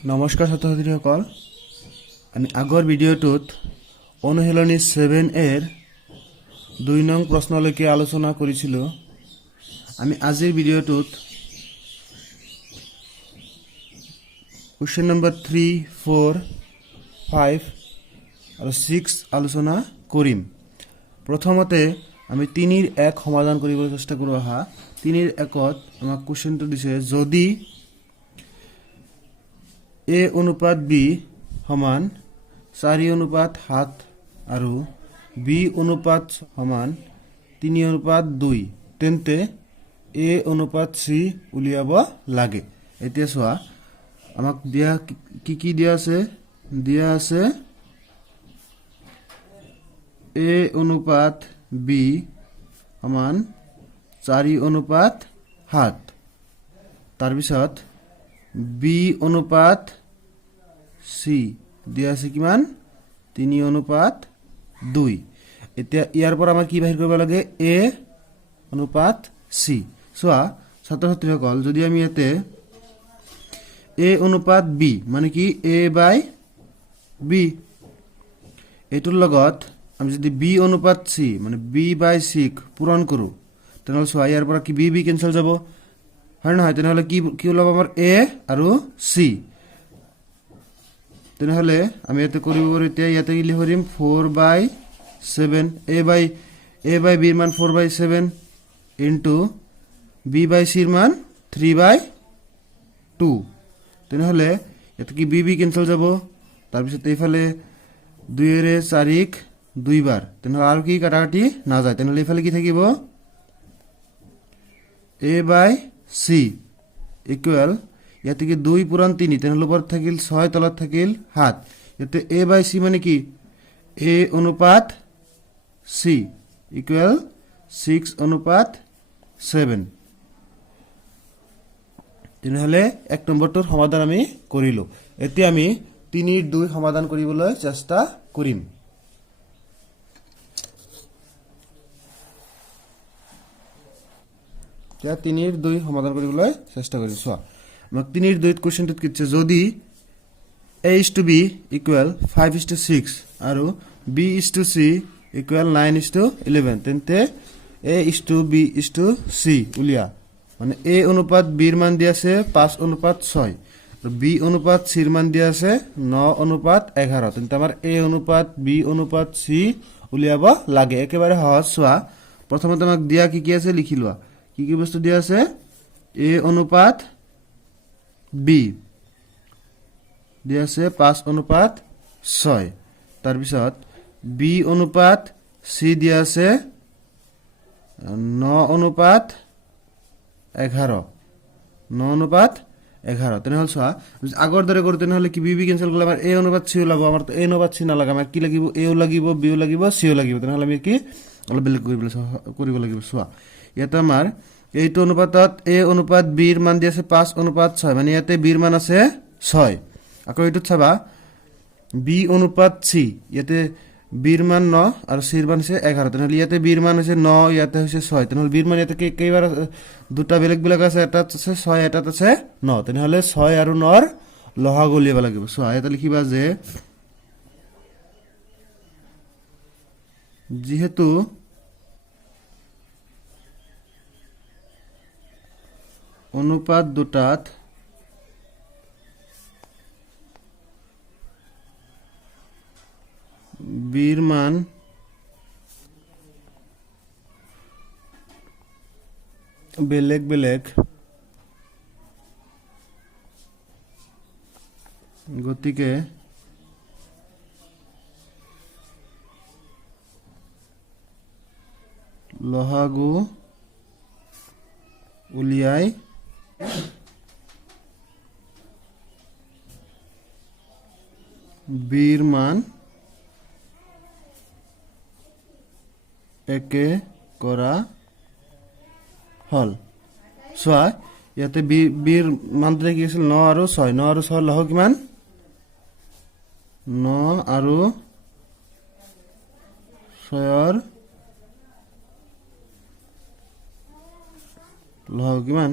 নমস্কাৰ ছাত্ৰ-ছাত্ৰীসকল, আমি আগৰ ভিডিঅ'টোত অনুশীলনী 7 এৰ 2 নং প্ৰশ্নলৈকে আলোচনা কৰিছিলোঁ। আমি আজিৰ ভিডিঅ'টোত কুৱেশ্যন নম্বৰ 3, 4, 5 আৰু 6 আলোচনা কৰিম। প্ৰথমতে আমি 3ৰ 1 সমাধান কৰিবলৈ চেষ্টা কৰোঁ। 3ৰ 1ত আমাক কুৱেশ্যনটো দিছে, যদি A অনুপাত B সমান 4:7 আৰু B অনুপাত সমান 3:2 তেন্তে A অনুপাত C উলিয়াব লাগে। এতিয়া চোৱা, আমাক দিয়া কি দিয়া আছে? দিয়া আছে A অনুপাত B সমান 4:7, তাৰপিছত B অনুপাত C দিয়া আছে কিমান? 3:2। এতিয়া ইয়াৰ পৰা আমাৰ কি বাহিৰ কৰিব লাগে? A অনুপাত C। চোৱা ছাত্ৰ-ছাত্ৰীসকল, যদি আমি ইয়াতে A অনুপাত B মানে কি A/B, এইটোৰ লগত আমি যদি B অনুপাত C মানে B/C পূৰণ কৰোঁ, তেনেহ'লে চোৱা ইয়াৰ পৰা কি B কেঞ্চেল যাব, হয় নহয়? তেনেহ'লে কি ওলাব আমাৰ A আৰু C। তেনেহ'লে আমি ইয়াতে কৰিব পাৰোঁ, এতিয়া ইয়াতে কি লিখিব পাৰিম? 4/7 A/B ৰ মান 4/7 ইনটু B/C ৰ মান 3/2। তেনেহ'লে ইয়াতে কি B কেঞ্চেল যাব, তাৰপিছত এইফালে 2ৰে 4ক 2 বাৰ, তেনেহ'লে আৰু কি কাটাকাটি নাযায়। তেনেহ'লে এইফালে কি থাকিব? A/C ইকুৱেল, ইয়াতে কি 2 পূৰণ 3, তেনেহ'লে ওপৰত থাকিল 6, তলত থাকিল 7। ইয়াতে A/C মানে কি? A অনুপাত C ইকুৱেল 6:7। তেনেহ'লে 1 নম্বৰটোৰ সমাধান আমি কৰিলোঁ। এতিয়া আমি 3ৰ 2 সমাধান কৰিবলৈ চেষ্টা কৰিম। এতিয়া 3ৰ 2 সমাধান কৰিবলৈ চেষ্টা কৰিম। চোৱা, আমাক 3ৰ 2 কুৱেশ্যনটোত কি দিছে, যদি A/B ইকুৱেল 5:6 আৰু B/C ইকুৱেল 9:11 তেন্তে A/B/C উলিয়া। মানে A অনুপাত B ৰ মান দিয়া আছে 5:6 আৰু B অনুপাত C ৰ মান দিয়া আছে 9:11। তেন্তে আমাৰ A অনুপাত B অনুপাত C উলিয়াব লাগে। একেবাৰে সহজ। চোৱা, প্ৰথমতে আমাক দিয়া কি আছে লিখি লোৱা। কি বস্তু দিয়া আছে? A অনুপাত B দিয়া আছে 5:6, তাৰপিছত B অনুপাত C দিয়া আছে 9:11। তেনেহ'লে চোৱা, আগৰ দৰে কৰোঁ, তেনেহ'লে কি B কেঞ্চেল কৰিলে আমাৰ A অনুপাত C ওলাব। আমাৰ A অনুপাত C নালাগে, আমাৰ কি লাগিব? Aও লাগিব, Bও লাগিব, Cও লাগিব। তেনেহ'লে আমি কি অলপ বেলেগ কৰিব লাগিব। চোৱা, ইয়াতে আমাৰ এইটো অনুপাতত A অনুপাত B ৰ মান দিয়া আছে 5:6, মানে ইয়াতে B ৰ মান আছে 6। আকৌ এইটোত চাবা B অনুপাত C, ইয়াতে B ৰ মান 9 আৰু C ৰ মান হৈছে 11। তেনেহ'লে ইয়াতে B ৰ মান হৈছে 9, ইয়াতে হৈছে 6। তেনেহ'লে B ৰ মান ইয়াতে কেইবাৰ দুটা বেলেগ আছে, এটাত আছে 6, এটাত আছে 9। তেনেহ'লে 6 আৰু 9ৰ লসাগু উলিয়াব লাগিব। চোৱা, ইয়াতে লিখিবা যে যিহেতু অনুপাত দুটাত B ৰ মান বেলেগ, গতিকে লসাগু উলিয়াই B ৰ মান একে কৰা হল। চোৱা, ইয়াতে B ৰ মানটো কি আছিল? 9 আৰু 6। 9 আৰু 6 লসাগু কিমান? 9 আৰু 6ৰ লসাগু কিমান?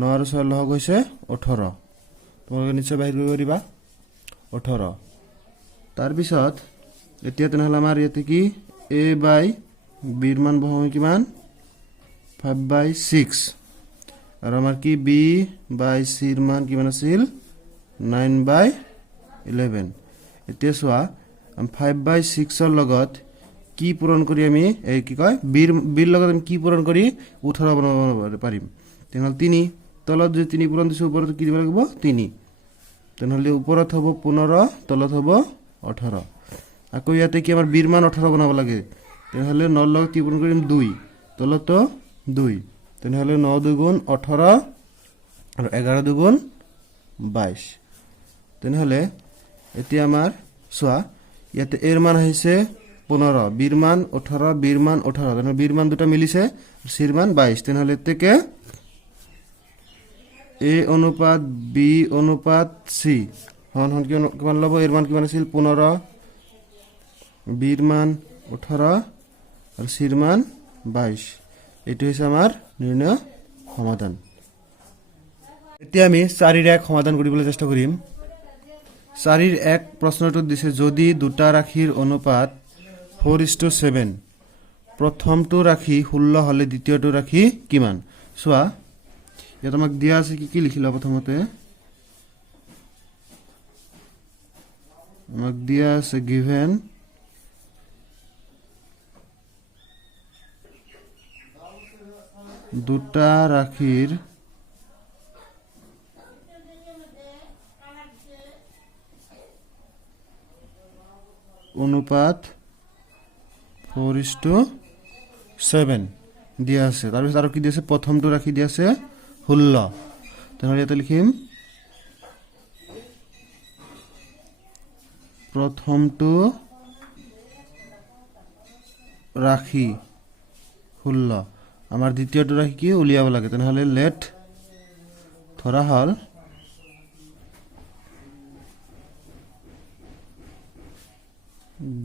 9 আৰু 6 লসাগু হৈছে 18। তোমালোকে নিশ্চয় বাহিৰ কৰিব পাৰিবা 18 তাৰপিছত এতিয়া তেনেহ'লে আমাৰ ইয়াতে কি a বাই b ৰ মান বহাম কিমান 5/6 আৰু আমাৰ কি b বাই c ৰ মান কিমান আছিল 9/11 এতিয়া চোৱা 5/6 ৰ লগত কি পূৰণ কৰি আমি এই কি কয় b ৰ লগত আমি কি পূৰণ কৰি 18 বনাব পাৰিম তেনেহ'লে 3 তলত যে 3 পূৰণ দিছো ওপৰত কি দিব লাগিব 3 তেনেহ'লে ওপৰত হ'ব 15 তলত হ'ব 18 আকৌ ইয়াতে কি আমাৰ b ৰ মান 18 বনাব লাগে তেনেহ'লে 9 লগত কি পূৰণ কৰিম 2 তলত 2 তেনেহ'লে 9 দুগুণ 18 আৰু 11 দুগুণ 22 তেনেহ'লে এতিয়া আমাৰ চোৱা ইয়াতে a ৰ মান আহিছে 15 b ৰ মান 18 b ৰ মান 18 তেনেহ'লে b ৰ মান দুটা মিলিছে c ৰ মান 22 তেনেহ'লে এতেকে a অনুপাত b অনুপাত c হন কিমান ল'ব a ৰ মান কিমান আছিল 15 b ৰ মান 18 আৰু c ৰ মান 22 এইটো হৈছে আমাৰ নিৰ্ণয় সমাধান এতিয়া আমি 4 ৰ এক সমাধান কৰিবলৈ চেষ্টা কৰিম 4 ৰ এক প্ৰশ্নটোত দিছে যদি দুটা ৰাশিৰ অনুপাত 4:7 প্ৰথমটো ৰাশি 16 হলে দ্বিতীয়টো ৰাশি কিমান চোৱা ইয়াত আমাক দিয়া আছে কি কি লিখিলা প্ৰথমতে আমাক দিয়া আছে given দুটা ৰাশিৰ অনুপাত 4:7 দিয়া আছে তাৰপিছত আৰু কি দিছে প্ৰথমটো ৰাশি দিয়া আছে 16 তেনেহ'লে ইয়াতে লিখিম প্ৰথমটো ৰাশি 16 আমাৰ দ্বিতীয়টো ৰাশি কি উলিয়াব লাগে তেনেহ'লে লেট ধৰা হল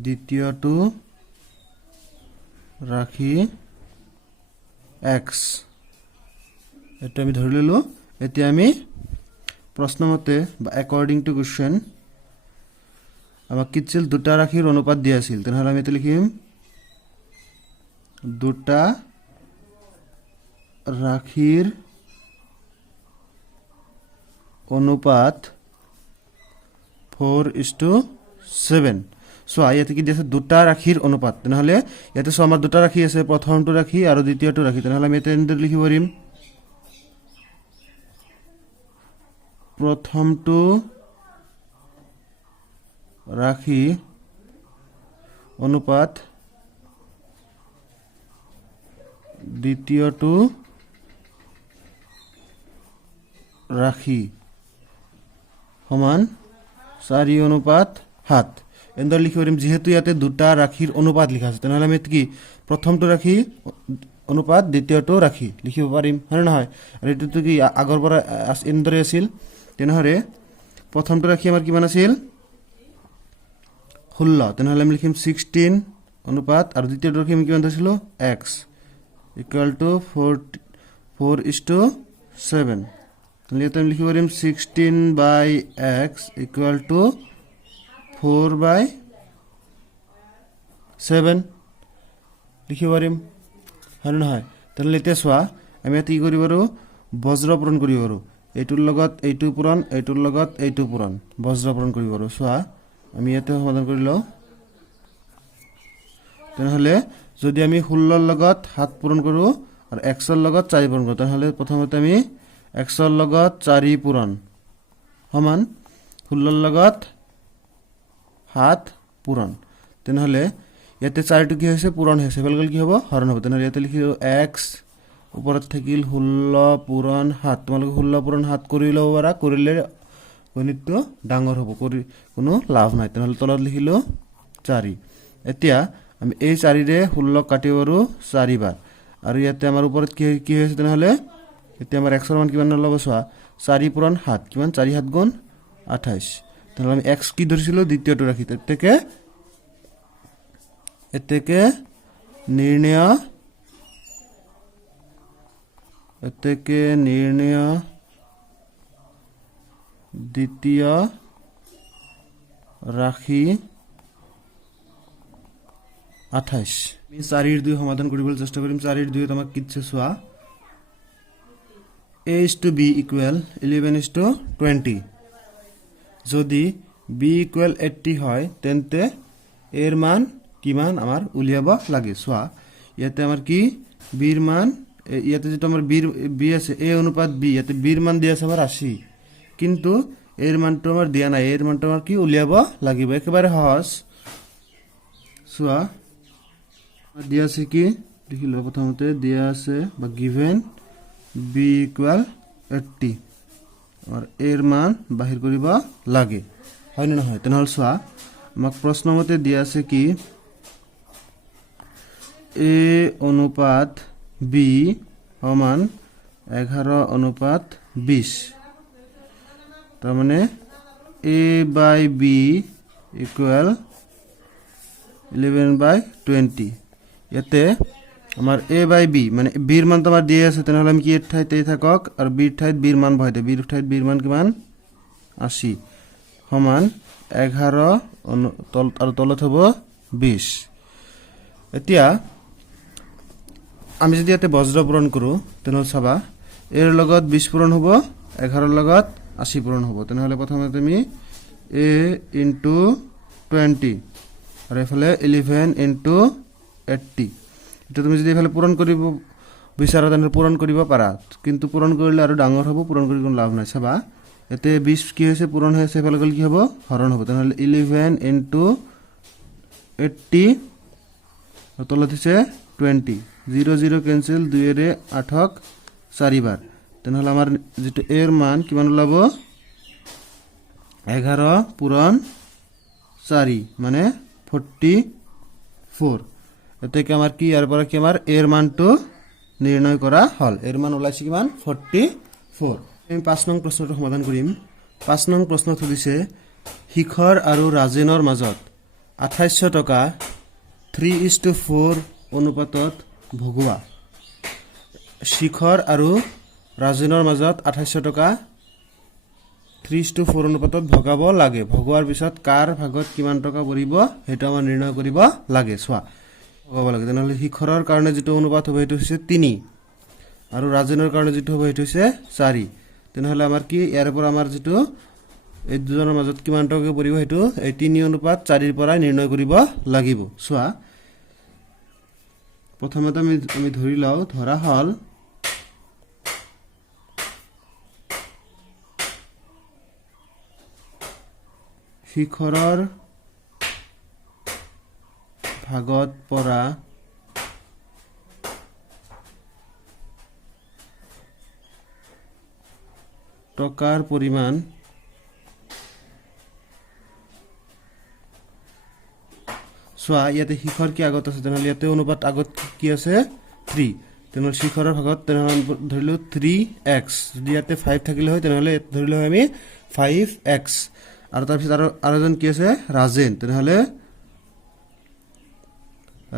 দ্বিতীয়টো ৰাশি x এটা আমি ধৰি ললো এতিয়া আমি প্ৰশ্নমতে বা অ্যাকৰ্ডিং টু কোৱেশ্চন আমাক কিছিল দুটা ৰাশিৰ অনুপাত দিয়া আছিল তেনেহ'লে আমি এটা লিখিম দুটা ৰাশিৰ অনুপাত 4:7 সো ইয়াতে কি দিছে দুটা ৰাশিৰ অনুপাত তেনেহ'লে ইয়াতে সো আমাৰ দুটা ৰাশি আছে প্ৰথমটো ৰাশি আৰু দ্বিতীয়টো ৰাশি তেনেহ'লে আমি এটা এনেদৰে লিখিব পাৰিম প্ৰথমটো ৰাশি অনুপাত দ্বিতীয়টো ৰাশি সমান 4:7 এনেদৰে লিখিব পাৰিম যেহেতু ইয়াতে দুটা ৰাশিৰ অনুপাত লিখা আছে তেনেহ'লে আমি কি প্ৰথমটো ৰাশি অনুপাত দ্বিতীয়টো ৰাশি লিখিব পাৰিম হয় নহয় আৰু এটো কি আগৰ পৰা এনেদৰে আছিল তেনেহ'লে প্ৰথমটো ৰাশি আমাৰ কিমান আছিল 16 তেনেহ'লে আমি লিখিম 16 অনুপাত আৰু দ্বিতীয়টো ৰাশি আমি কিমান ধৰিছিলো x equal to 4:7 তাহলে এটা আমি লিখি পারিম 16/x equal to 4/7 লিখি পারিম হয় নহয় তাহলে এটা সোয়া আমি এত কি করি পারো বজ্র পূরণ করি পারো এইটোৰ লগত এইটো পূৰণ এইটোৰ লগত এইটো পূৰণ বজ্ৰ পূৰণ কৰি পাৰো সোয়া আমি এতে সমাধান কৰিলো তাহলে যদি আমি 16 ৰ লগত 7 পূৰণ কৰো আৰু x ৰ লগত 4 পূৰণ কৰো তাহলে প্ৰথমতে আমি x ৰ লগত 4 পূৰণ সমান 16 ৰ লগত 7 পূৰণ তেনেহলে ইয়াতে 4 টো কি হৈছে পূৰণ হৈছে ফলগল কি হ'ব হৰণ হ'ব তেনেহলে ইয়াতে লিখিলো x ওপৰত থাকিল 16 পূৰণ 7 তোমালোকে 16 পূৰণ 7 কৰি লব পাৰা কৰিলে গণিতটো ডাঙৰ হ'ব কৰি কোনো লাভ নাই তেনেহলে তলত লিখিলো 4 এতিয়া আমি এই 4 ৰে 16 কাটিব পাৰো 4 বাৰ আৰু ইয়াতে আমাৰ ওপৰত কি হৈছে তেনেহলে এতিয়া আমাৰ x ৰ মান কিমান ল'ব চোৱা 4 পূৰণ 7 কিমান 4 7 গুণ 28 তেনেহলে আমি x কি ধৰিছিলো দ্বিতীয়টো ৰাখি এতেকে নিৰ্ণয় দ্বিতীয় ৰাশি 28 আমি 4 2 সমাধান কৰিবলৈ চেষ্টা কৰিম 4 2 তোমাক কিছে চোৱা a is to b equal 11 is to 20 যদি b equal 80 হয় তেন্তে এর মান কিমান আমার উলিয়াব লাগে চোৱা ইয়াতে আমার কি b এর মান ইয়াতে যেটা আমার b আছে a অনুপাত b ইয়াতে b এর মান দিয়া আছে আমার 80 কিন্তু এর মানটো আমার দিয়া নাই এর মানটো আমার কি উলিয়াব লাগিব একেবারে সহজ চোৱা দিয়া আছে কি দেখিলো প্ৰথমতে দিয়া আছে বা গিভেন b equal 80 আৰ এৰ মান বাহিৰ কৰিব লাগে হয় না হয় তেনেহলে চোৱা আমাক প্রশ্ন মতে দিয়া আছে কি a অনুপাত b সমান 11 অনুপাত 20 তার মানে a by b equal 11 by 20 ইয়াতে আমার a by b মানে b এর মান তো আমার দিয়ে আছে তাহলে আমি কি এর ঠাইতেই থাকক আর b এর ঠাইত b এর মান বহাই দেব b এর ঠাইত b এর মান কিমান 80 সমান 11 আর তলত হ'ব 20 এতিয়া আমি যদি ইয়াতে বজ্র পূরণ কৰো তেনহলে চাবা এর লগত 20 পূরণ হ'ব 11 লগত 80 পূরণ হ'ব তেনহলে প্রথমে তুমি a into 20 আর এফালে 11 into 80 এটা তুমি যদি এফালে পূরণ করিব বিচাৰা তেনে পূৰণ কৰিব পাৰা কিন্তু পূৰণ কৰিলে আৰু ডাঙৰ হ'ব পূৰণ কৰি কোনো লাভ নাই চাবা এতে 20 কি হৈছে পূৰণ হৈছে এফালে গল কি হ'ব হৰণ হ'ব তেনহলে 11 into 80 তলত হৈছে 20 0 0 ক্যান্সেল 2 এর 8 4 বার তেনহলে আমার যেটো এর মান কিমান ওলাব 11 পূরণ 4 মানে 44 এতে কি আমার কি এর পরে কি আমার এর মানটো নির্ণয় করা হল এর মান ওলাইছে কিমান 44 আমি 5 নং প্রশ্নটো সমাধান কৰিম 5 নং প্ৰশ্নটো দিছে শিখৰ আৰু ৰাজেনৰ মাজত 2800 টকা 3:4 অনুপাতত ভগোৱা শিখৰ আৰু ৰাজেনৰ মাজত 2800 টকা 3:4 অনুপাতত ভগাব লাগে ভগোৱাৰ পিছত কাৰ ভাগত কিমান টকা পৰিব হেটো আমাৰ নিৰ্ণয় কৰিব লাগে চোৱা ভগাব লাগে তেনেহলে শিখৰৰ কাৰণে যেটো অনুপাত হ'ব হেটো হৈছে 3 আৰু ৰাজেনৰ কাৰণে যেটো হ'ব হেটো হৈছে 4 তেনেহলে আমাৰ কি ইয়াৰ পৰা আমাৰ যেটো এই দুজনৰ মাজত কিমান টকা পৰিব হেটো এই 3 অনুপাত 4 ৰ পৰা নিৰ্ণয় কৰিব লাগিব চোৱা প্ৰথমে তো আমি ধৰি লও ধৰা হল শিখৰৰ ভাগত পৰা টকাৰ পৰিমাণ চোৱা ইয়াতে শিখৰ কি আগত আছে তেনেহলে ইয়াতে অনুপাত আগত কি আছে 3 তেনেহলে শিখৰৰ ভাগত তেনেহলে ধৰিলো 3x যদি ইয়াতে 5 থাকিলে হয় তেনেহলে ধৰিলো আমি 5x আৰু তাৰ পিছত আৰু জন কি আছে ৰাজেন তেনেহলে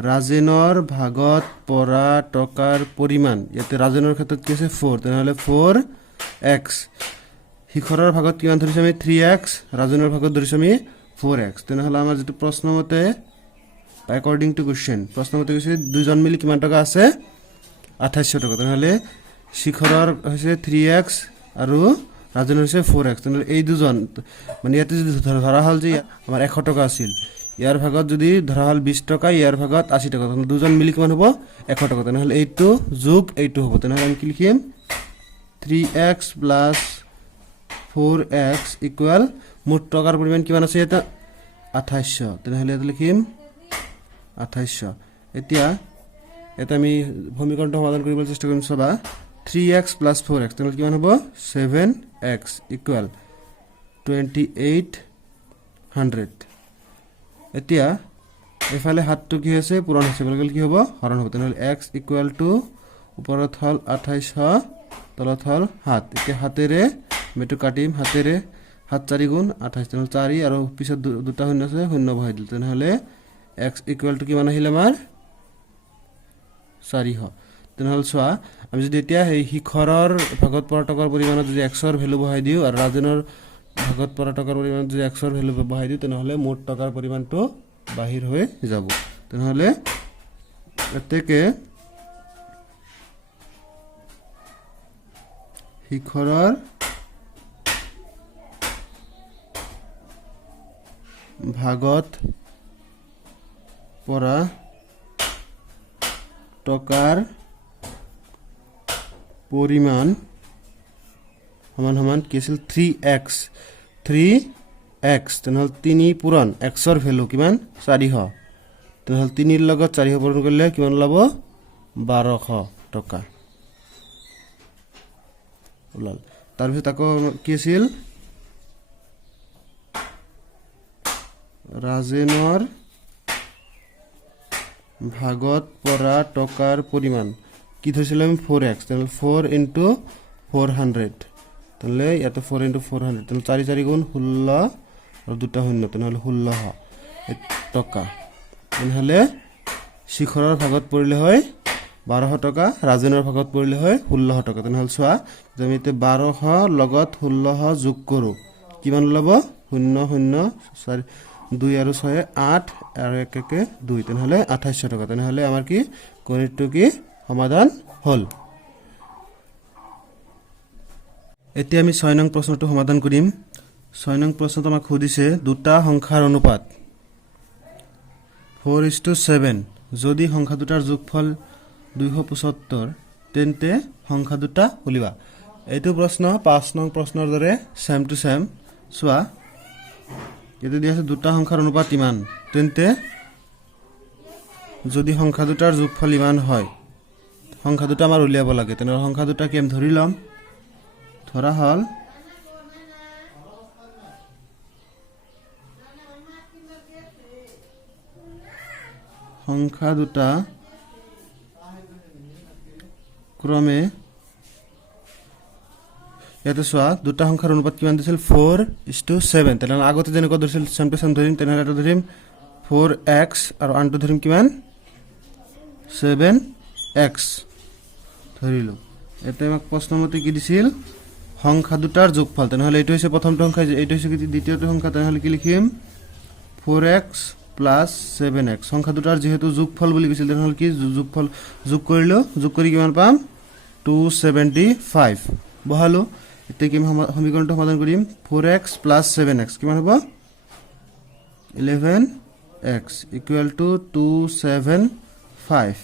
ৰাজেনৰ ভাগত পৰা টকাৰ পৰিমাণ ইয়াতে ৰাজেনৰ ক্ষেত্ৰত কি আছে 4 তেনেহলে 4x শিখৰৰ ভাগত কিমান ধৰিছে আমি 3x ৰাজেনৰ ভাগত ধৰিছে আমি 4x তেনেহলে আমাৰ যেটো প্ৰশ্ন মতে according to question প্রশ্ন মতে কৈছে দুজন মিলি কিমান টাকা আছে 2800 টাকা তাহলে শিখৰৰ হৈছে 3x আৰু ৰাজনৰ হৈছে 4x তাহলে এই দুজন মানে ইয়াতে যদি ধৰা হল যে আমাৰ 100 টাকা আছিল ইয়াৰ ভাগত যদি ধৰা হল 20 টাকা ইয়াৰ ভাগত 80 টাকা তাহলে দুজন মিলি কিমান হ'ব 100 টাকা তাহলে এইটো যোগ এইটো হ'ব তাহলে আমি কি লিখিম 3x + 4x ইকুয়াল মোট টাকার পরিমাণ কিমান আছে এটা 2800 তাহলে এটা লিখিম 2800 এতিয়া এটা আমি সমীকৰণটো সমাধান কৰিবলৈ চেষ্টা কৰিম সবা 3x + 4x তাহলে কিমান হ'ব 7x ইকুয়াল 2800 এতিয়া এফালে হাতটো কি আছে পূৰণ হৈছে বলগল কি হ'ব হৰণ হ'ব তাহলে x ইকুয়াল টু ওপৰত হল 2800 তলত হল হাত এতিয়া হাতেৰে মেটো কাটিম হাতেৰে হাত 4 গুণ 28 তাহলে 4 আৰু পিছত দুটা শূন্য আছে শূন্য বহাই দিল তাহলে x ইকুয়াল টু কিমান আহিল আমাৰ 4 হ তেনেহলে চোৱা আমি যদি এতিয়া এই শিখৰৰ ভাগত পৰা টকাৰ পৰিমাণত যদি x ৰ ভ্যালু বহাই দিও আৰু ৰাজনৰ ভাগত পৰা টকাৰ পৰিমাণ যদি x ৰ ভ্যালু বহাই দিওঁ তেনেহলে মুঠ টকাৰ পৰিমাণটো বাহিৰ হৈ যাব তেনেহলে এতেকে শিখৰৰ ভাগত পৰা টকাৰ পৰিমাণ সমান সমান কি আছিল 3x তেনেহলে 3 পূৰণ x ৰ ভ্যালু কিমান 400 তেনেহলে 3 ৰ লগত 400 পূৰণ কৰিলে কিমান লাভ 1200 টকা ওলাল তাৰপিছত আকৌ কি আছিল ৰাজেনৰ ভাগত পৰা টকাৰ পৰিমাণ কি ধৰিছিল আমি 4x তাহলে 4 * 400 তাহলে এত 4 * 400 তাহলে 4 4 গুণ 16 আর দুটা শূন্য তাহলে 1600 টাকা তাহলে শিখৰৰ ভাগত পৰিলে হয় 1200 টাকা ৰাজেনৰ ভাগত পৰিলে হয় 1600 টাকা তাহলে চোৱা আমি এতে 1200 লগত 1600 যোগ কৰো কিমান লব 0 0 4 2 আর 6 8 আর 1 1 2 তাহলে 2800 টাকা তাহলে আমার কি গণিতটো কি সমাধান হল এতিয়া আমি 6 নং প্ৰশ্নটো সমাধান কৰিম 6 নং প্ৰশ্নটো আমাক খুদিছে দুটা সংখ্যাৰ অনুপাত 4:7 যদি সংখ্যা দুটাৰ যোগফল 275 তেন্তে সংখ্যা দুটা উলিবা এইটো প্ৰশ্ন 5 নং প্ৰশ্নৰ দৰে সেম টু সেম সোৱা এতে দিয়া আছে দুটা সংখ্যাৰ অনুপাত ইমান তেন্তে যদি সংখ্যা দুটাৰ যোগফল ইমান হয় সংখ্যা দুটা আমাৰ উলিয়াব লাগে তেনে সংখ্যা দুটা কি আমি ধৰি লম ধৰা হল সংখ্যা দুটা ক্ৰমে ইয়াতে সোৱা দুটা সংখ্যাৰ অনুপাত কিমান দিছিল 4:7 তেনে আগতে যেনেকৈ ধৰিছিল সেম টু সেম ধৰিম তেনে এটা ধৰিম 4x আৰু আনটো ধৰিম কিমান 7x ধৰিলো এতে আমাক প্ৰশ্নমতে কি দিছিল সংখ্যা দুটাৰ যোগফল তেনেহলে এইটো হৈছে প্ৰথমটো সংখ্যা এইটো হৈছে দ্বিতীয়টো সংখ্যা তেনেহলে কি লিখিম 4x + 7x সংখ্যা দুটাৰ যেহেতু যোগফল বুলি কৈছিল তেনেহলে কি যোগফল যোগ কৰিলো যোগ কৰি কিমান পাম 275 বহালো এতে কি সমীকৰণটো সমাধান কৰিম 4x + 7x কিমান হ'ব 11x = 275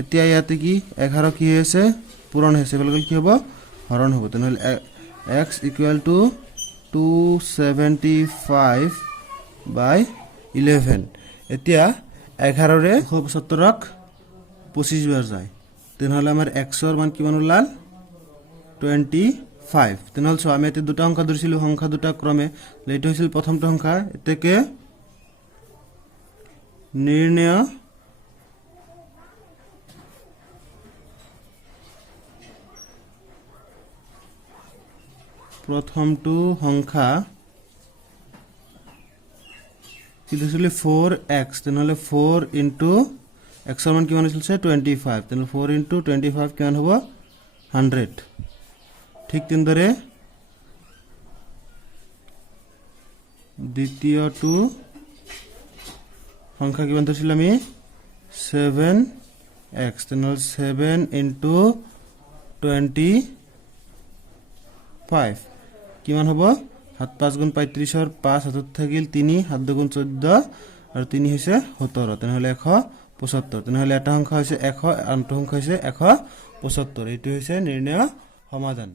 এতিয়া ইয়াতে কি 11 কি হৈছে পূৰণ হৈছে বলগল কি হ'ব হৰণ হ'ব তেনেহলে x = 275 / 11 এতিয়া 11 ৰে 175ক 25 বাৰ যায় তেনেহলে আমাৰ x ৰ মান কিমান ওলাল 25 তেনেহলে সো আমি এতে দুটা সংখ্যা ধৰিছিলো সংখ্যা দুটা ক্ৰমে এইটো হৈছিল প্ৰথমটো সংখ্যা এতেকে নিৰ্ণয় প্ৰথমটো সংখ্যা কি দিছিল 4x তেনেহলে 4 * x ৰ মান কিমান আছিল 25 তেনেহলে 4 * 25 কিমান হ'ব 100 ঠিক তেনেদৰে দ্বিতীয়টো সংখ্যা কিমান ধৰিছিল আমি 7x তেনেহলে 7 * 25 কিমান হ'ব 7 5 গুণ 35 ৰ 5 হাতত থাকিল 3 7 2 গুণ 14 আৰু 3 হৈছে 17 তেনেহলে 175 তেনেহলে এটা সংখ্যা হৈছে 100 আনটো সংখ্যা হৈছে 175 এইটো হৈছে নিৰ্ণয় সমাধান